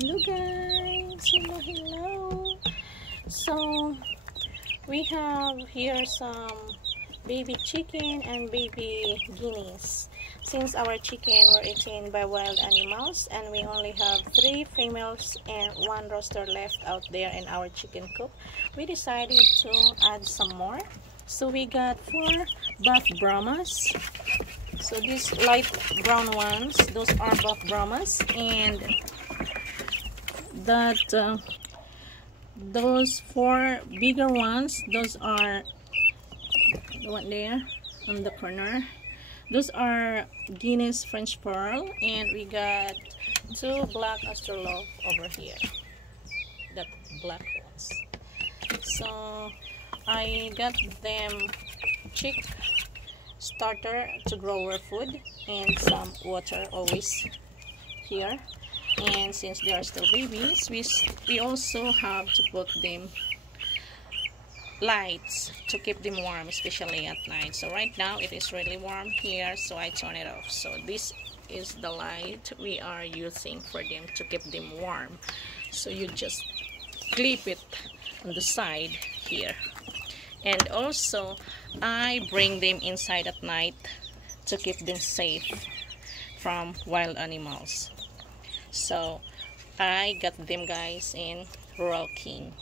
Hello guys, hello. So we have here some baby chicken and baby guineas. Since our chicken were eaten by wild animals and we only have 3 females and 1 rooster left out there in our chicken coop, we decided to add some more. So we got 4 buff brahmas. So these light brown ones, those are buff brahmas, and that those 4 bigger ones, those are the one there on the corner. Those are Guineas French pearl, and we got 2 black astrolobe over here, the black ones. So I got them chick starter to grower food and some water always here. And since they are still babies, we also have to put them lights to keep them warm, especially at night. So right now it is really warm here, so I turn it off. So this is the light we are using for them to keep them warm. So you just clip it on the side here. And also I bring them inside at night to keep them safe from wild animals. So I got them guys in Rural King,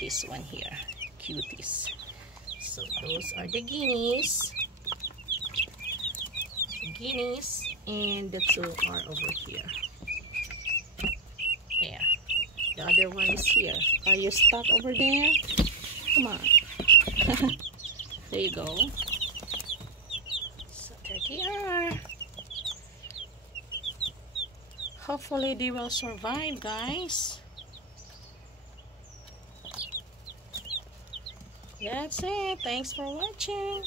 this one here, cuties. So those are the guineas, and the 2 are over here. There, the other one is here. Are you stuck over there? Come on. There you go. So there they are. Hopefully they will survive, guys. That's it. Thanks for watching.